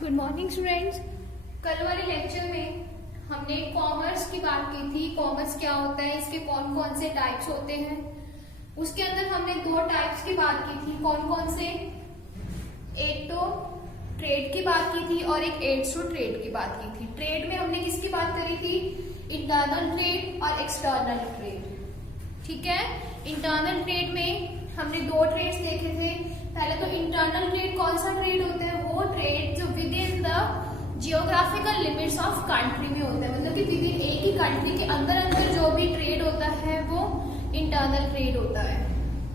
Good morning students. कल वाले lecture में हमने कॉमर्स की बात की थी। कॉमर्स क्या होता है, इसके कौन कौन से टाइप्स होते हैं। उसके अंदर हमने दो टाइप्स की बात की थी। कौन कौन से? एक तो ट्रेड की बात की थी और एक एड्स टू ट्रेड की बात की थी। ट्रेड में हमने किसकी बात करी थी? इंटरनल ट्रेड और एक्सटर्नल ट्रेड। ठीक है, इंटरनल ट्रेड में हमने दो ट्रेड्स देखे थे। पहले तो इंटरनल ट्रेड कौन सा ट्रेड होता है? वो ट्रेड जो with in the geographical limits of country में होता है, मतलब कि विद इन एक ही कंट्री के अंदर अंदर जो भी ट्रेड होता है वो इंटरनल ट्रेड होता है।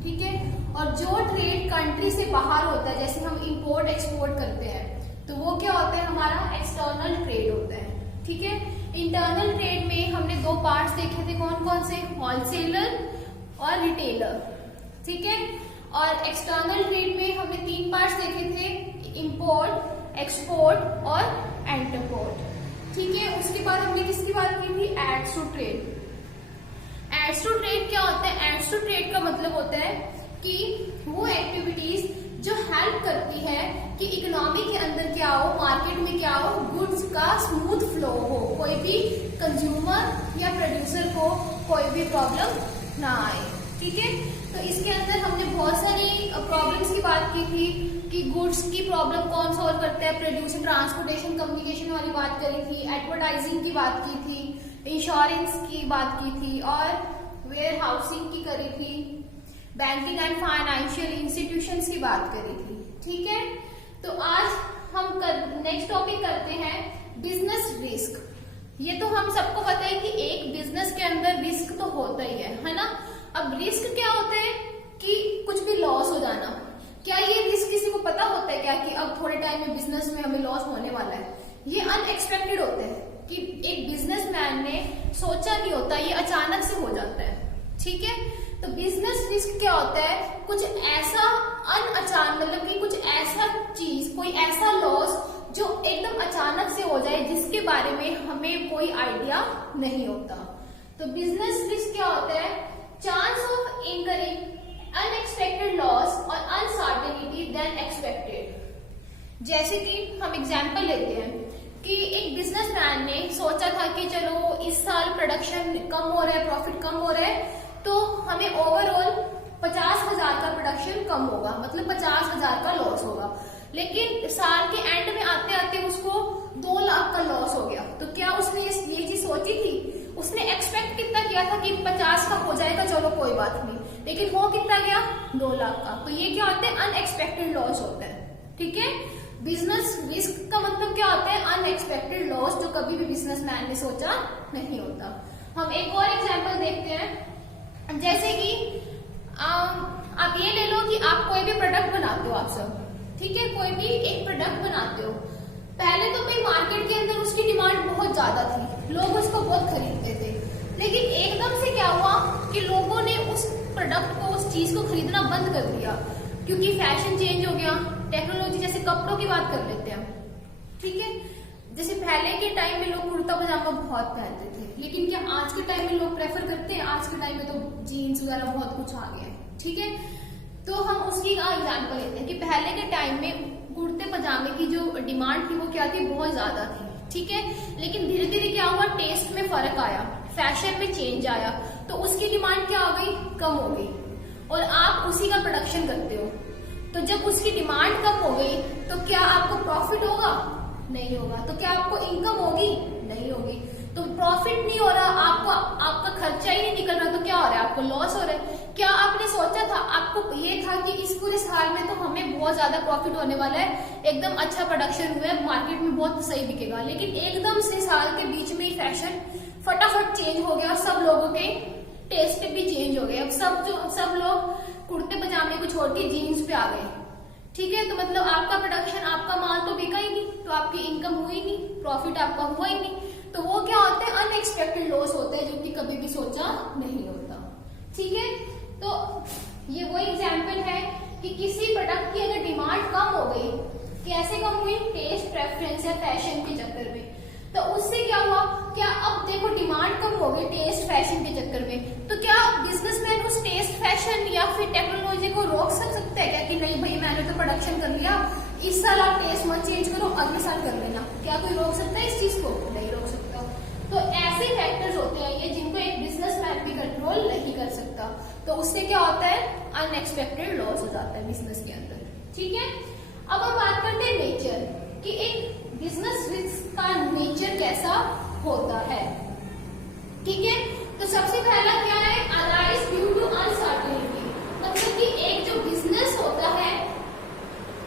ठीक है, और जो ट्रेड कंट्री से बाहर होता है, जैसे हम इंपोर्ट एक्सपोर्ट करते हैं, तो वो क्या होता है? हमारा एक्सटर्नल ट्रेड होता है। ठीक है, इंटरनल ट्रेड में हमने दो पार्ट्स देखे थे। कौन कौन से? होलसेलर और रिटेलर। ठीक है, और एक्सटर्नल ट्रेड में हमने तीन पार्ट्स देखे थे, इंपोर्ट, एक्सपोर्ट और इंटरपोर्ट। ठीक है, उसके बाद हमने किसकी बात की थी? Aids to trade. Aids to trade क्या होता है? एड्स टू ट्रेड का मतलब होता है कि वो एक्टिविटीज जो हेल्प करती है कि इकोनॉमी के अंदर क्या हो, मार्केट में क्या हो, गुड्स का स्मूथ फ्लो हो, कोई भी कंज्यूमर या प्रोड्यूसर को कोई भी प्रॉब्लम ना आए। ठीक है, तो इसके अंदर हमने बहुत सारी प्रॉब्लम्स की बात की थी कि गुड्स की प्रॉब्लम कौन सॉल्व करता है, प्रोड्यूसिंग, ट्रांसपोर्टेशन, कम्युनिकेशन वाली बात करी थी, एडवर्टाइजिंग की बात की थी, इंश्योरेंस की बात की थी और वेयर हाउसिंग की करी थी, बैंकिंग एंड फाइनेंशियल इंस्टीट्यूशंस की बात करी थी। ठीक है, तो आज हम नेक्स्ट टॉपिक करते हैं बिजनेस रिस्क। ये तो हम सबको पता है कि एक बिजनेस के अंदर रिस्क तो होता ही है ना। अब रिस्क क्या होता है? कि कुछ भी लॉस हो जाना। क्या ये रिस्क किसी को पता होता है क्या कि अब थोड़े टाइम में बिजनेस में हमें लॉस होने वाला है? ये अनएक्सपेक्टेड होता है कि एक बिजनेसमैन ने सोचा नहीं होता, ये अचानक से हो जाता है। ठीक है, तो बिजनेस रिस्क क्या होता है? कुछ ऐसा मतलब कि कुछ ऐसा चीज, कोई ऐसा लॉस जो एकदम अचानक से हो जाए, जिसके बारे में हमें कोई आइडिया नहीं होता। तो बिजनेस रिस्क क्या होता है? Chance of incurring unexpected loss और अनसर्टेनिटी देन एक्सपेक्टेड। जैसे कि हम एग्जांपल लेते हैं कि एक बिजनेसमैन ने सोचा था कि चलो इस साल प्रोडक्शन कम हो रहा है, प्रॉफिट कम हो रहा है, तो हमें ओवरऑल 50,000 का प्रोडक्शन कम होगा, मतलब 50,000 का लॉस होगा। लेकिन साल के एंड में आते आते उसको 2 लाख का लॉस हो गया। तो क्या उसने ये चीज सोची थी? उसने एक्सपेक्ट कितना किया था कि 50 का हो जाएगा, चलो कोई बात नहीं, लेकिन हो कितना गया? 2 लाख का। तो ये क्या होता है? अनएक्सपेक्टेड लॉस होता है। ठीक है, बिजनेस रिस्क का मतलब क्या होता है? अनएक्सपेक्टेड लॉस, जो कभी भी बिजनेसमैन ने सोचा नहीं होता। हम एक और एग्जांपल देखते हैं। जैसे कि आप ये ले लो कि आप कोई भी प्रोडक्ट बनाते हो, आप सब, ठीक है, कोई भी एक प्रोडक्ट बनाते हो। पहले तो भाई मार्केट के अंदर उसकी डिमांड बहुत ज्यादा थी, लोग उसको बहुत खरीदते थे। लेकिन एकदम से क्या हुआ कि लोगों ने उस प्रोडक्ट को, उस चीज को खरीदना बंद कर दिया, क्योंकि फैशन चेंज हो गया, टेक्नोलॉजी। जैसे कपड़ों की बात कर लेते हैं, ठीक है, जैसे पहले के टाइम में लोग कुर्ता पजामा बहुत पहनते थे, लेकिन क्या आज के टाइम में लोग प्रेफर करते हैं? आज के टाइम में तो जीन्स वगैरह बहुत कुछ आ गया है। ठीक है, तो हम उसकी का एग्जाम्पल लेते हैं कि पहले के टाइम में कुर्ते पजामे की जो डिमांड थी वो क्या थी? बहुत ज्यादा थी। ठीक है, लेकिन धीरे धीरे क्या हुआ? टेस्ट में फर्क आया, फैशन में चेंज आया, तो उसकी डिमांड क्या हो गई? कम हो गई, और आप उसी का प्रोडक्शन करते हो। तो जब उसकी डिमांड कम हो गई तो क्या आपको प्रॉफिट होगा? नहीं होगा। तो क्या आपको इनकम होगी? नहीं होगी। तो प्रॉफिट नहीं हो रहा, आपका खर्चा ही नहीं निकल रहा, तो क्या हो रहा है? आपको लॉस हो रहा है। क्या आपने सोचा था? आपको ये था कि इस पूरे साल में तो हमें बहुत ज्यादा प्रॉफिट होने वाला है, एकदम अच्छा प्रोडक्शन हुआ है, मार्केट में बहुत सही बिकेगा, लेकिन एकदम से साल के बीच में ही फैशन फटाफट चेंज हो गया और सब लोगों के टेस्ट भी चेंज हो गए। अब सब लोग कुर्ते पजामे को छोड़ के जीन्स पे आ गए। ठीक है, तो मतलब आपका प्रोडक्शन, आपका माल तो बिका ही नहीं, तो आपकी इनकम हुई नहीं, प्रॉफिट आपका हुआ ही नहीं। तो वो क्या होते हैं? अनएक्सपेक्टेड लॉस होते हैं, जो कि कभी भी सोचा नहीं होता। ठीक है, तो ये वो एग्जाम्पल है कि किसी प्रोडक्ट की अगर डिमांड कम हो गई, कैसे कम हुई? टेस्ट, प्रेफरेंस या फैशन के चक्कर में। तो उससे क्या हुआ? क्या अब देखो डिमांड कम हो गई टेस्ट, फैशन के चक्कर में, तो क्या बिजनेसमैन उस टेस्ट, फैशन या फिर टेक्नोलॉजी को रोक सकता है क्या कि नहीं भाई मैंने तो प्रोडक्शन कर लिया, इस साल आप टेस्ट मत चेंज करो, अगले साल कर लेना। क्या कोई रोक सकता है इस चीज को? नहीं रोक सकता। तो ऐसे फैक्टर्स होते हैं ये जिनको एक बिजनेसमैन भी कंट्रोल नहीं कर सकता। तो उससे क्या होता है? अनएक्सपेक्टेड लॉस हो जाता है बिजनेस के अंदर। ठीक है, अब हम बात करते हैं नेचर कि एक बिजनेस रिस्क का नेचर कैसा होता है। ठीक है, तो सबसे पहला क्या है? अराइज ड्यू टू अनसर्टेनिटी, मतलब कि एक जो बिजनेस होता है,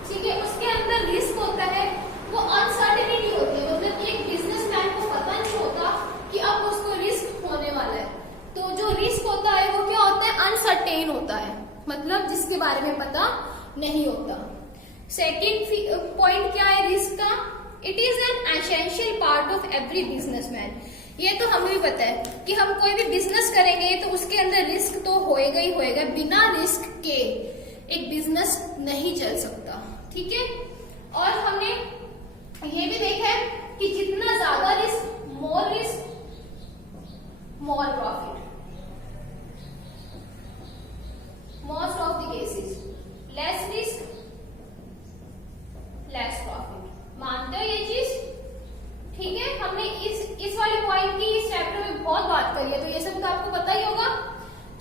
ठीक है, उसके अंदर रिस्क होता है, वो अनसर्टेनिटी होती है। मतलब एक बिजनेसमैन को पता नहीं होता कि अब उसको रिस्क होने वाला है। तो जो रिस्क होता है वो क्या होता है? अनसर्टेन होता है, मतलब जिसके बारे में पता नहीं होता। सेकेंड पॉइंट क्या है रिस्क का? It is an essential part of every businessman. ये तो हमें भी पता है कि हम कोई भी बिजनेस करेंगे तो उसके अंदर रिस्क तो होएगा ही होएगा। बिना रिस्क के एक बिजनेस नहीं चल सकता। ठीक है, और हमने ये भी देखा है कि जितना ज्यादा risk, more profit. Most of the cases less risk less profit. मानते हो ये चीज? ठीक है, हमने इस वाले पॉइंट की इस चैप्टर में बहुत बात करी है, तो ये सब तो आपको पता ही होगा।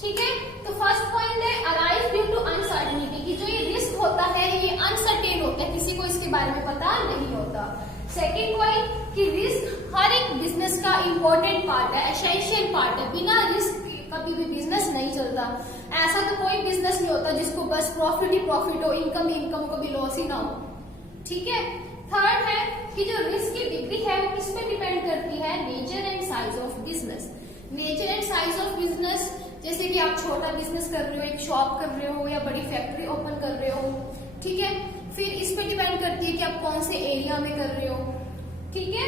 ठीक है, तो फर्स्ट पॉइंट है अराइज ड्यू टू अनसर्टेनिटी, कि जो ये रिस्क होता है ये अनसर्टेन होता है, किसी को इसके बारे में पता नहीं होता। सेकेंड पॉइंट कि रिस्क हर एक बिजनेस का इंपॉर्टेंट पार्ट है, एसेंशियल पार्ट है। बिना रिस्क कभी भी बिजनेस नहीं चलता। ऐसा तो कोई बिजनेस नहीं होता जिसको बस प्रॉफिट ही प्रॉफिट हो, इनकम ही इनकम हो, कभी लॉस ही ना हो। ठीक है, थर्ड है कि जो रिस्क की डिग्री है वो किस पे डिपेंड करती है? Nature and size of business. Nature and size of business, जैसे कि आप छोटा बिजनेस कर रहे हो, एक शॉप कर रहे हो या बड़ी फैक्ट्री ओपन कर रहे हो। ठीक है, फिर इस पे डिपेंड करती है कि आप कौन से एरिया में कर रहे हो। ठीक है,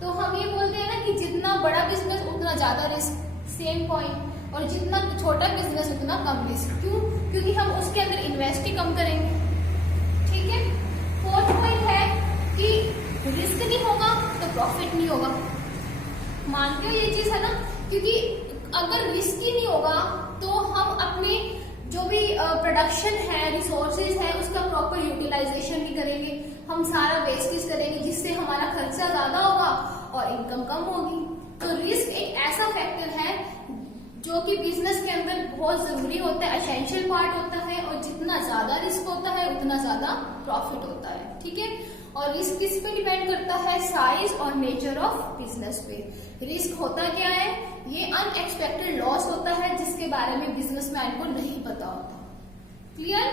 तो हम ये बोलते हैं ना कि जितना बड़ा बिजनेस उतना ज्यादा रिस्क, सेम पॉइंट, और जितना छोटा बिजनेस उतना कम रिस्क। क्यों? क्योंकि हम उसके अंदर इन्वेस्ट ही कम करेंगे। ठीक है, फोर्थ पॉइंट है कि रिस्क नहीं होगा तो प्रॉफिट नहीं होगा। मानते हो ये चीज है ना? क्योंकि अगर रिस्क ही नहीं होगा तो हम अपने जो भी प्रोडक्शन है, रिसोर्सेज है, उसका प्रॉपर यूटिलाइजेशन नहीं करेंगे, हम सारा वेस्टेज करेंगे, जिससे हमारा खर्चा ज्यादा होगा और इनकम कम होगी। तो रिस्क एक ऐसा फैक्टर है जो कि बिजनेस के अंदर बहुत जरूरी होता है, एसेंशियल पार्ट होता है, और जितना ज्यादा रिस्क होता है उतना ज्यादा प्रॉफिट होता है। ठीक है, और रिस्क किस पे डिपेंड करता है? साइज और नेचर ऑफ बिजनेस पे। रिस्क होता क्या है? ये अनएक्सपेक्टेड लॉस होता है जिसके बारे में बिजनेसमैन को नहीं पता होता। क्लियर?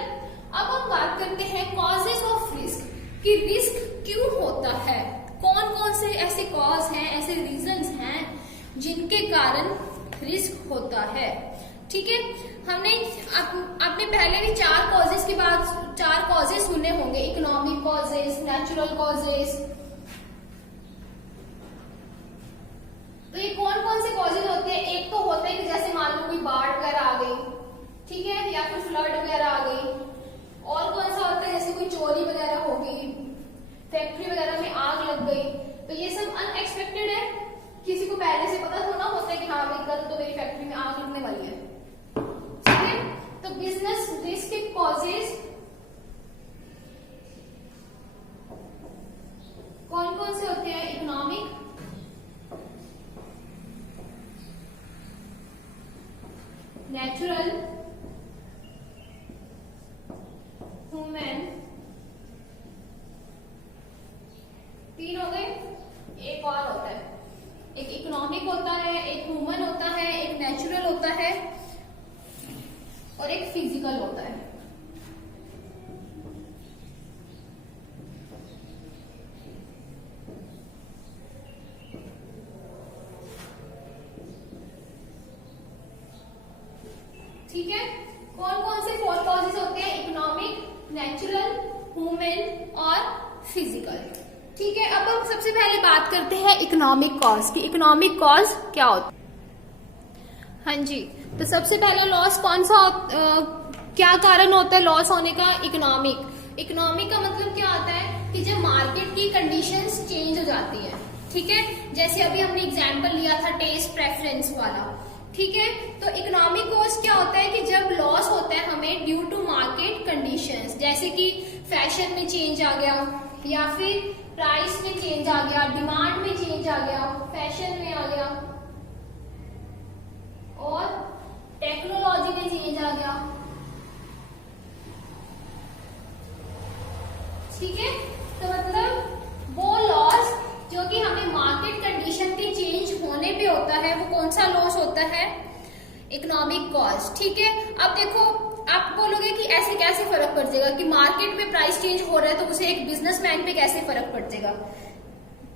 अब हम बात करते हैं कॉजेस ऑफ रिस्क, कि रिस्क क्यों होता है, कौन कौन से ऐसे कॉज हैं, ऐसे रीजंस हैं जिनके कारण रिस्क होता है। ठीक है, हमने आपने पहले भी चार कॉजेस सुने होंगे, इकोनॉमिक कॉजेस, नेचुरल कॉजेस। तो ये कौन कौन से कॉजेज होते हैं? एक तो होता है कि जैसे मान लो कोई बाढ़ वगैरह आ गई, ठीक है, या फिर फ्लड वगैरह आ गई। और कौन सा होता है? जैसे कोई चोरी वगैरह हो गई, फैक्ट्री वगैरह में आग लग गई। तो ये सब अनएक्सपेक्टेड है, किसी को पहले से पता थोड़ा होता है कि हाँ भाई कल तो मेरी फैक्ट्री में आग लगने वाली है। ठीक है, तो बिजनेस रिस्क के कॉजेज कौन कौन से होते हैं? इकोनॉमिक, नेचुरल, ह्यूमन, तीन हो गए। एक और होता है, एक इकोनॉमिक होता है, एक ह्यूमन होता है, एक नेचुरल होता है और एक फिजिकल होता है। ठीक है, कौन कौन से फोर कॉजेज होते हैं? इकोनॉमिक, नेचुरल, ह्यूमन और फिजिकल। ठीक है, अब हम सबसे पहले बात करते हैं इकोनॉमिक कॉज की। इकोनॉमिक कॉज क्या होता है? हाँ जी, तो सबसे पहला लॉस कौन सा क्या कारण होता है लॉस होने का? इकोनॉमिक। इकोनॉमिक का मतलब क्या होता है कि जब मार्केट की कंडीशंस चेंज हो जाती है। ठीक है, जैसे अभी हमने एग्जांपल लिया था टेस्ट प्रेफरेंस वाला, ठीक है। तो इकोनॉमिक कॉस्ट क्या होता है कि जब लॉस होता है हमें ड्यू टू मार्केट कंडीशंस, जैसे कि फैशन में चेंज आ गया, या फिर प्राइस में चेंज आ गया, डिमांड में चेंज आ गया, फैशन में आ गया, और टेक्नोलॉजी में चेंज आ गया। ठीक है। तो मतलब वो लॉस जो कि हमें मार्केट कंडीशन के चेंज होने पे होता है, वो कौन सा लॉस होता है? Economic cost. ठीक है। अब देखो, आप बोलोगे कि ऐसे कैसे फर्क पड़ जाएगा कि मार्केट में प्राइस चेंज हो रहा है तो उसे एक बिजनेसमैन पे कैसे फर्क पड़ जाएगा?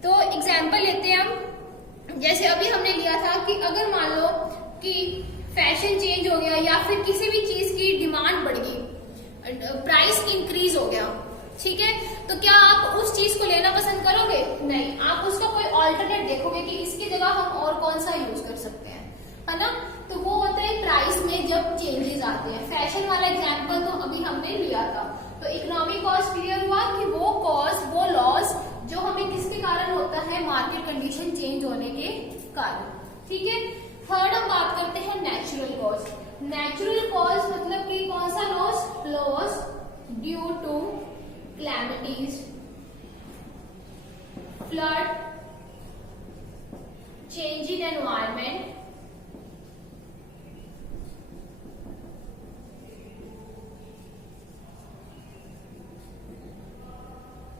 तो एग्जांपल लेते हैं हम, जैसे अभी हमने लिया था कि अगर मान लो कि फैशन चेंज हो गया या फिर किसी भी चीज की डिमांड बढ़ गई, प्राइस इंक्रीज हो गया, ठीक है, तो क्या आप उस चीज को लेना पसंद करोगे? नहीं, आप उसका कोई ऑल्टरनेट देखोगे कि इसकी जगह हम और कौन सा यूज कर सकते हैं, है ना। तो वो होता है प्राइस में जब चेंजेस आते हैं। फैशन वाला एग्जांपल तो अभी हमने लिया था। तो इकोनॉमिक कॉस्ट क्लियर हुआ कि वो कॉस्ट, वो लॉस जो हमें किसके कारण होता है? मार्केट कंडीशन चेंज होने के कारण। ठीक है। थर्ड हम बात करते हैं नेचुरल कॉस्ट। नेचुरल कॉस्ट मतलब कि कौन सा loss? Loss due to calamities, flood, change in environment,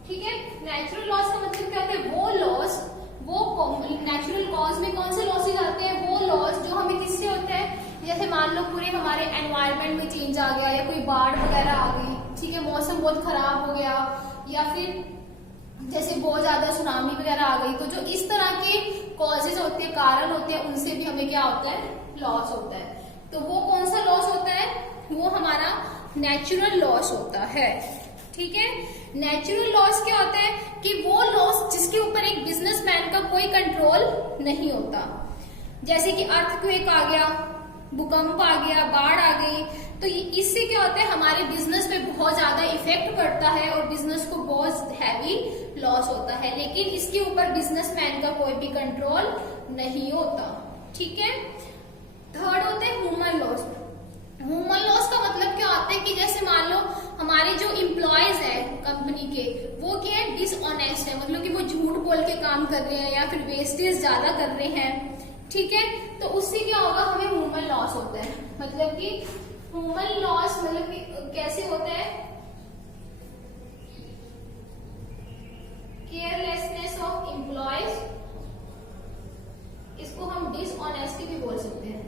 ठीक है। नेचुरल लॉस का मतलब क्या होता है? वो लॉस, वो नेचुरल कॉज में कौन से लॉसेज आते हैं? वो लॉस जो हमें किससे होते हैं? जैसे मान लो पूरे हमारे एनवायरनमेंट में चेंज आ गया, या कोई बाढ़ वगैरह आ गई, ठीक है, मौसम बहुत खराब हो गया, या फिर जैसे बहुत ज्यादा सुनामी वगैरह आ गई, तो जो इस तरह के कॉजेज होते हैं, कारण होते हैं, उनसे भी हमें क्या होता है? लॉस होता है। तो वो कौन सा लॉस होता है? वो हमारा नेचुरल लॉस होता है। ठीक है। नेचुरल लॉस क्या होता है कि वो लॉस जिसके ऊपर एक बिजनेसमैन का कोई कंट्रोल नहीं होता, जैसे कि अर्थक्वेक आ गया, भूकंप आ गया, बाढ़ आ गई, तो इससे क्या होता है? हमारे बिजनेस पे बहुत ज्यादा इफेक्ट पड़ता है और बिजनेस को बहुत हैवी लॉस होता है, लेकिन इसके ऊपर बिजनेसमैन का कोई भी कंट्रोल नहीं होता। ठीक है। थर्ड होते हैं ह्यूमन लॉस। ह्यूमन लॉस का मतलब क्या होता है कि जैसे मान लो हमारे जो एम्प्लॉयज है कंपनी के, वो क्या है? डिसऑनेस्ट है, मतलब कि वो झूठ बोल के काम कर रहे हैं या फिर वेस्टेज ज्यादा कर रहे हैं। ठीक है। तो उससे क्या होगा? हमें ह्यूमन लॉस होता है। मतलब कि ह्यूमन लॉस मतलब कि कैसे होता है? केयरलेसनेस ऑफ एम्प्लॉयज, इसको हम डिसऑनेस्टी भी बोल सकते हैं।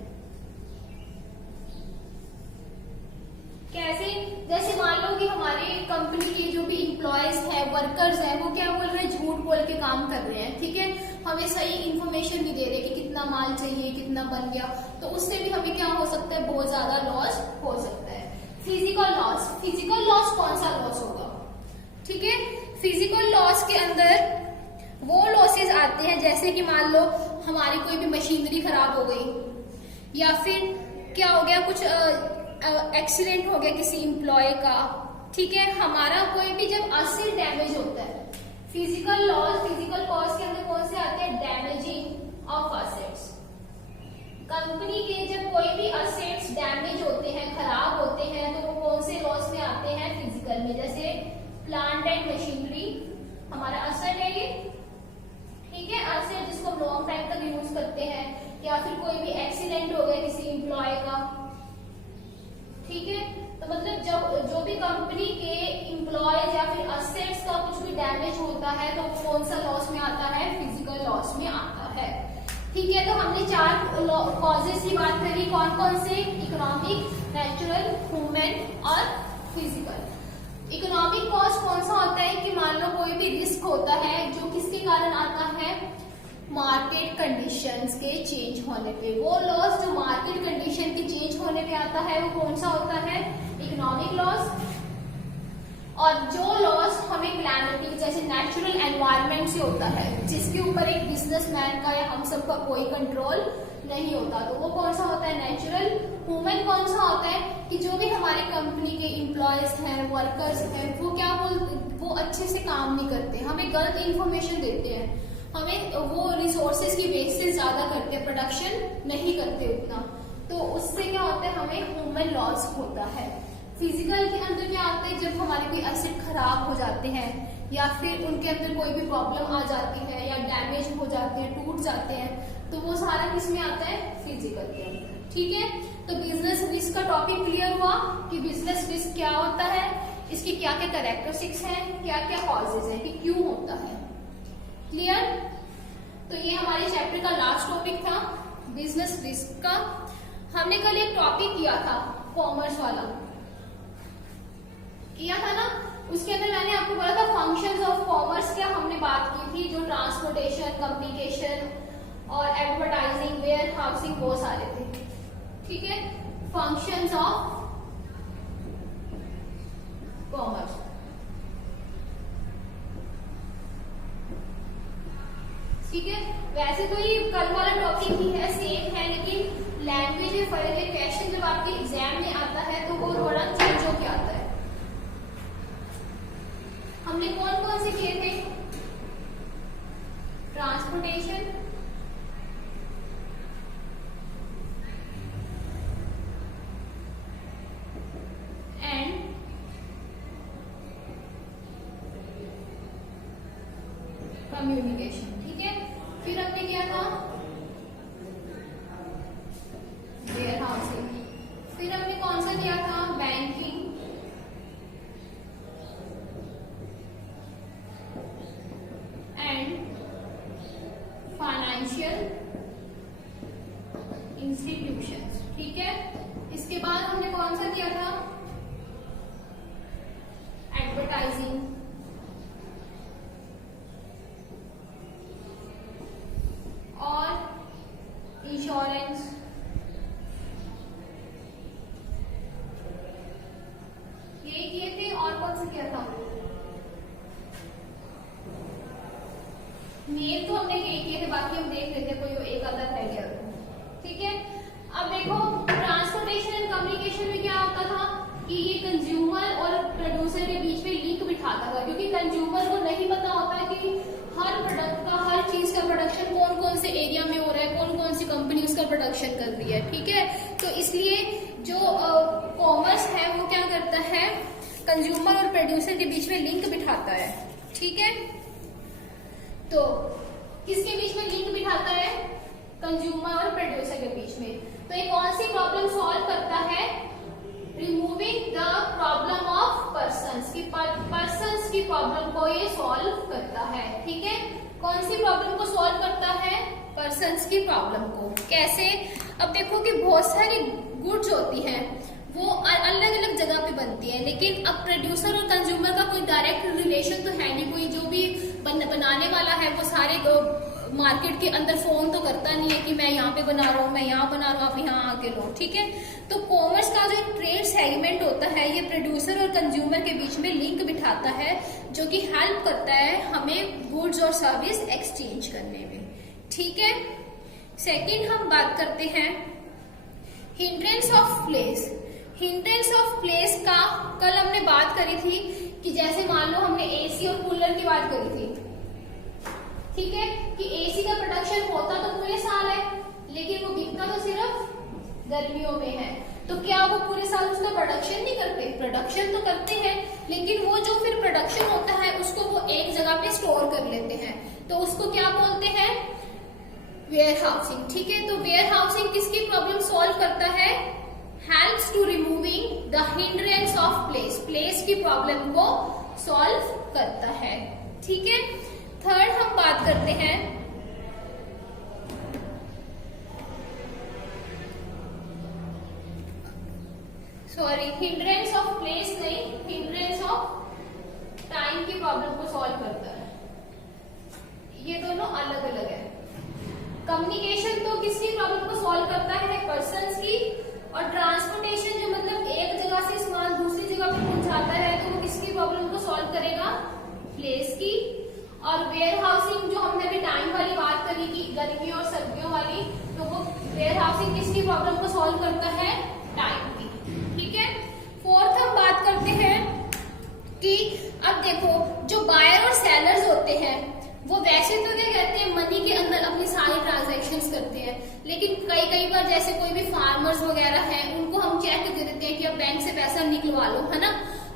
कैसे? जैसे मान लो कि हमारे कंपनी के जो भी इम्प्लॉयज है, वर्कर्स है, वो क्या बोल रहे हैं? झूठ बोल के काम कर रहे हैं। ठीक है। हमें सही इंफॉर्मेशन भी दे रहे हैं कि कितना माल चाहिए, कितना बन गया, तो उससे भी हमें क्या हो सकता है? बहुत ज्यादा लॉस हो सकता है। Physical loss. फिजिकल लॉस कौन सा लॉस होगा? ठीक है। फिजिकल लॉस के अंदर वो लॉसेज आते हैं जैसे कि मान लो हमारी कोई भी मशीनरी खराब हो गई, या फिर क्या हो गया, कुछ एक्सीडेंट हो गया किसी एम्प्लॉय का। ठीक है। हमारा कोई भी जब असेट डैमेज होता है, फिजिकल लॉस, फिजिकल कॉस्ट के अंदर कौन से आते हैं? Damaging of assets. कंपनी के जब कोई भी असेट्स डैमेज होते हैं, खराब होते हैं, तो वो कौन से लॉस में आते हैं? फिजिकल में। जैसे प्लांट एंड मशीनरी हमारा असेट है ये, ठीक है, असेट जिसको हम लॉन्ग टाइम तक यूज करते हैं, या फिर कोई भी एक्सीडेंट हो गया किसी एम्प्लॉय का, ठीक है। तो मतलब जब जो भी कंपनी के एम्प्लॉयज या फिर असेट्स का कुछ भी डैमेज होता है, तो कौन सा लॉस में आता है? फिजिकल लॉस में आता है। ठीक है। तो हमने 4 कॉजेस की बात करी, कौन कौन से? इकोनॉमिक, नेचुरल, ह्यूमन और फिजिकल। इकोनॉमिक कॉस्ट कौन सा होता है कि मान लो कोई भी रिस्क होता है जो किसके कारण आता है? मार्केट कंडीशंस के चेंज होने पे। वो लॉस जो मार्केट कंडीशन के चेंज होने पे आता है, वो कौन सा होता है? Economic loss. और जो लॉस हमें क्लाइमेटिक जैसे नेचुरल एनवायरनमेंट से होता है, जिसके ऊपर एक बिजनेसमैन का या हम सबका कोई कंट्रोल नहीं होता, तो वो कौन सा होता है? नेचुरल। ह्यूमन कौन सा होता है कि जो भी हमारे कंपनी के एम्प्लॉयज हैं, वर्कर्स हैं, वो क्या वो अच्छे से काम नहीं करते, हमें गलत इंफॉर्मेशन देते हैं, हमें वो रिसोर्सेज की वेस्टेज ज्यादा करते हैं, प्रोडक्शन नहीं करते उतना, तो उससे क्या होता है, हमें ह्यूमन लॉस होता है। फिजिकल के अंदर क्या होता है, जब हमारे कोई एसेट खराब हो जाते हैं या फिर उनके अंदर कोई भी प्रॉब्लम आ जाती है या डैमेज हो जाते हैं, टूट जाते हैं, तो वो सारा किस में आता है, फिजिकल के अंदर। ठीक है, तो बिजनेस रिस्क का टॉपिक क्लियर हुआ कि बिजनेस रिस्क क्या होता है, इसकी क्या क्या कैरेक्टरिस्टिक्स हैं, क्या क्या कॉजेज हैं, कि क्यों होता है। क्लियर? तो ये हमारे चैप्टर का लास्ट टॉपिक था बिजनेस रिस्क का। हमने कल एक टॉपिक किया था कॉमर्स वाला, किया था ना, उसके अंदर मैंने आपको बोला था फंक्शंस ऑफ कॉमर्स, क्या हमने बात की थी, जो ट्रांसपोर्टेशन, कम्युनिकेशन और एडवर्टाइजिंग, वेयर हाउसिंग, वो सारे थे। ठीक है, फंक्शंस ऑफ कॉमर्स। ठीक है, वैसे तो ये कल वाला टॉपिक ही है, सेम है, लेकिन लैंग्वेज में फर्क है। क्वेश्चन जब आपके एग्जाम में आता है तो वो थोड़ा चेंज होके आता है। हमने कौन कौन से किए थे, ट्रांसपोर्टेशन, एंड कम्युनिकेशन। ठीक है, फिर हमने किया था वेयर हाउसिंग, फिर हमने कौन सा किया था, बैंकिंग, फाइनेंशियल इंस्टीट्यूशंस। ठीक है, इसके बाद हमने कौन सा किया था, एडवर्टाइजिंग, और इंश्योरेंस, ये किए थे। और कौन सा किया था, मेल तो हमने ये किए थे, बाकी हम देख लेते हैं कोई एक आधा रह गया। ठीक है, अब देखो ट्रांसपोर्टेशन एंड कम्युनिकेशन में क्या होता था कि ये कंज्यूमर और प्रोड्यूसर के बीच में लिंक बिठाता था, क्योंकि कंज्यूमर को नहीं पता होता कि हर प्रोडक्ट का, हर चीज का प्रोडक्शन कौन कौन से एरिया में हो रहा है, कौन कौन सी कंपनी उसका प्रोडक्शन कर रही है। ठीक है, तो इसलिए जो कॉमर्स है वो क्या करता है, कंज्यूमर और प्रोड्यूसर के बीच में लिंक बिठाता है। ठीक है, तो किसके बीच में लिंक बिठाता है, कंज्यूमर और प्रोड्यूसर के बीच में। तो ये कौन सी प्रॉब्लम सॉल्व करता है, removing the problem of persons, की पर्सन्स की प्रॉब्लम को ये सॉल्व करता है। ठीक है, कौन सी प्रॉब्लम को सॉल्व करता है, पर्सन्स की प्रॉब्लम को। कैसे, अब देखो कि बहुत सारी गुड्स होती हैं वो अलग अलग जगह पे बनती है, लेकिन अब प्रोड्यूसर और कंज्यूमर का कोई डायरेक्ट रिलेशन तो है नहीं, कोई जो भी बनाने वाला है वो सारे मार्केट के अंदर फोन तो करता नहीं है कि मैं यहाँ पे बना रहा हूँ, मैं यहाँ बना रहा हूँ, आप यहाँ आके लो। ठीक है, तो कॉमर्स का जो ट्रेड सेगमेंट होता है ये प्रोड्यूसर और कंज्यूमर के बीच में लिंक बिठाता है, जो कि हेल्प करता है हमें गुड्स और सर्विस एक्सचेंज करने में। ठीक है, सेकंड हम बात करते हैं hindrance of place. Hindrance of place का कल हमने बात करी थी कि जैसे मान लो हमने एसी और कूलर की बात करी थी। ठीक है, कि एसी का प्रोडक्शन होता तो पूरे साल है, लेकिन वो बिकता तो सिर्फ गर्मियों में है, तो क्या वो पूरे साल उसका प्रोडक्शन नहीं करते, प्रोडक्शन तो करते हैं, लेकिन वो जो फिर प्रोडक्शन होता है उसको वो एक जगह पे स्टोर कर लेते हैं, तो उसको क्या बोलते हैं, वेयर हाउसिंग। ठीक है, तो वेयर हाउसिंग किसकी प्रॉब्लम सॉल्व करता है, helps to removing the hindrance of place, place की प्रॉब्लम को सॉल्व करता है। ठीक है, थर्ड हम बात करते हैं हिंड्रेंस ऑफ प्लेस नहीं, हिंड्रेंस ऑफ टाइम की प्रॉब्लम को सॉल्व करता है। ये दोनों अलग अलग है। कम्युनिकेशन तो किसकी प्रॉब्लम को सॉल्व करता है, पर्सन्स की, और ट्रांसपोर्टेशन जो मतलब एक जगह से सामान दूसरी जगह पे पहुंचाता है तो वो किसकी प्रॉब्लम को सॉल्व करेगा, प्लेस की। और वेयर हाउसिंग जो हमने अभी टाइम वाली बात करी कि गर्मियों और सर्दियों वाली, तो वो वेयर हाउसिंग किसकी प्रॉब्लम को सॉल्व करता है, टाइम की। ठीक है, फोर्थ हम बात करते हैं कि अब देखो जो बायर और सेलर्स होते हैं वो वैसे तो क्या कहते हैं, मनी के अंदर अपनी सारी ट्रांजैक्शंस करते हैं, लेकिन कई बार जैसे कोई भी फार्मर्स वगैरह हैं, उनको हम चेक दे देते हैं कि अब बैंक से पैसा निकलवा लो, है ना।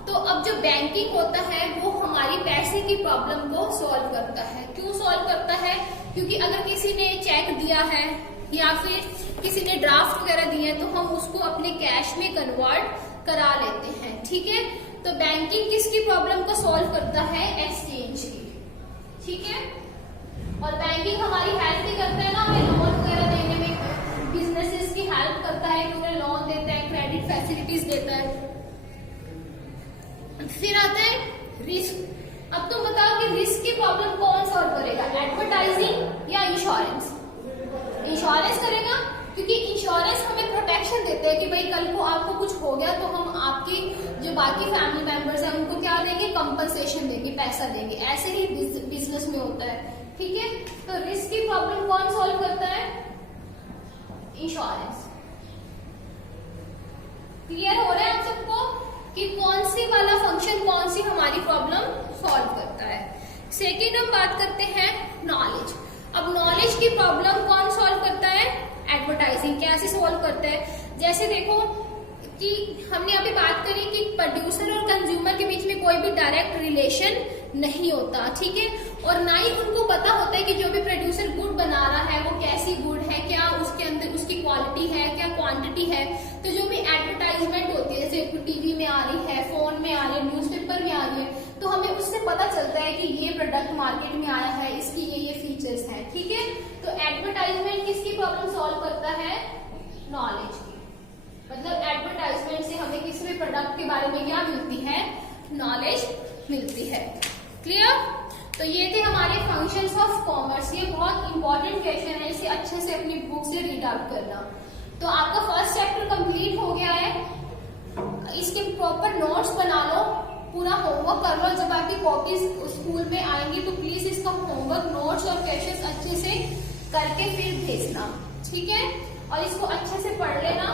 तो अब जो बैंकिंग होता है वो हमारी पैसे की प्रॉब्लम को सॉल्व करता है। क्यों सॉल्व करता है? क्योंकि अगर किसी ने चेक दिया है या फिर किसी ने ड्राफ्ट वगैरह दिए हैं तो हम उसको अपने कैश में कन्वर्ट करा लेते हैं, ठीक है। तो बैंकिंग किसकी प्रॉब्लम को सॉल्व करता है? एक्सचेंज की, ठीक है। और बैंकिंग हमारी हेल्प भी करता है ना, हमें लोन वगैरह देने में, बिजनेसेस की हेल्प करता है कि उन्हें लोन देता है, क्रेडिट फैसिलिटीज देता है। फिर आता है रिस्क। अब तुम बताओ कि रिस्क की प्रॉब्लम कौन सॉल्व करेगा, एडवर्टाइजिंग या इंश्योरेंस? इंश्योरेंस करेगा, क्योंकि इंश्योरेंस हमें प्रोटेक्शन देते हैं कि भाई कल को आपको कुछ हो गया तो हम आपकी जो बाकी फैमिली मेंबर्स हैं उनको क्या देंगे, कंपनसेशन देंगे, पैसा देंगे। ऐसे ही बिजनेस में होता है, ठीक है। तो रिस्क की प्रॉब्लम कौन सॉल्व करता है? इंश्योरेंस। क्लियर हो रहा है आप सबको कि कौन सी वाला फंक्शन कौन सी हमारी प्रॉब्लम सॉल्व करता है। सेकेंड हम बात करते हैं नॉलेज। अब नॉलेज की प्रॉब्लम कौन सॉल्व करता है? एडवर्टाइजिंग। कैसे सॉल्व करता है? जैसे देखो कि हमने अभी बात करी कि प्रोड्यूसर और कंज्यूमर के बीच में कोई भी डायरेक्ट रिलेशन नहीं होता, ठीक है। और ना ही उनको पता होता है कि जो भी प्रोड्यूसर गुड बना रहा है वो कैसी गुड है, क्या उसके अंदर उसकी क्वालिटी है, क्या क्वांटिटी है। तो जो भी एडवर्टाइजमेंट होती है, जैसे टीवी में आ रही है, फोन में आ रही है, न्यूज़पेपर में आ रही है, तो हमें उससे पता चलता है कि ये प्रोडक्ट मार्केट में आया है, इसकी ये फीचर्स हैं, ठीक है। तो एडवर्टाइजमेंट किसकी प्रॉब्लम सॉल्व करता है? नॉलेज की। मतलब एडवर्टाइजमेंट से हमें किसी भी प्रोडक्ट के बारे में क्या मिलती है? नॉलेज मिलती है। क्लियर? तो ये थे हमारे फंक्शंस ऑफ कॉमर्स। ये बहुत इंपॉर्टेंट क्वेश्चन है, इसे अच्छे से अपनी बुक से रीड आउट करना। तो आपका फर्स्ट चैप्टर कंप्लीट हो गया है। इसके प्रॉपर नोट्स बना लो, पूरा होमवर्क कर लो। जब आपकी कॉपीज स्कूल में आएंगी तो प्लीज इसका होमवर्क, नोट्स और क्वेश्चंस अच्छे से करके फिर भेजना, ठीक है। और इसको अच्छे से पढ़ लेना।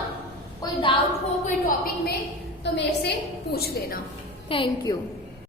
कोई डाउट हो कोई टॉपिक में तो मेरे से पूछ लेना। Thank you.